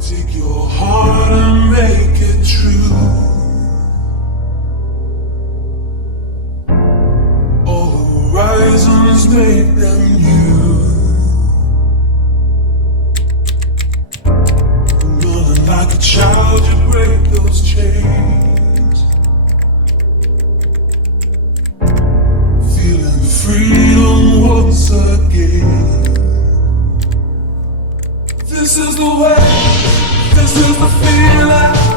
Take your heart and make it true. All horizons make them new. Running like a child, you break those chains. Feeling freedom once again. This is the way, this is the feeling.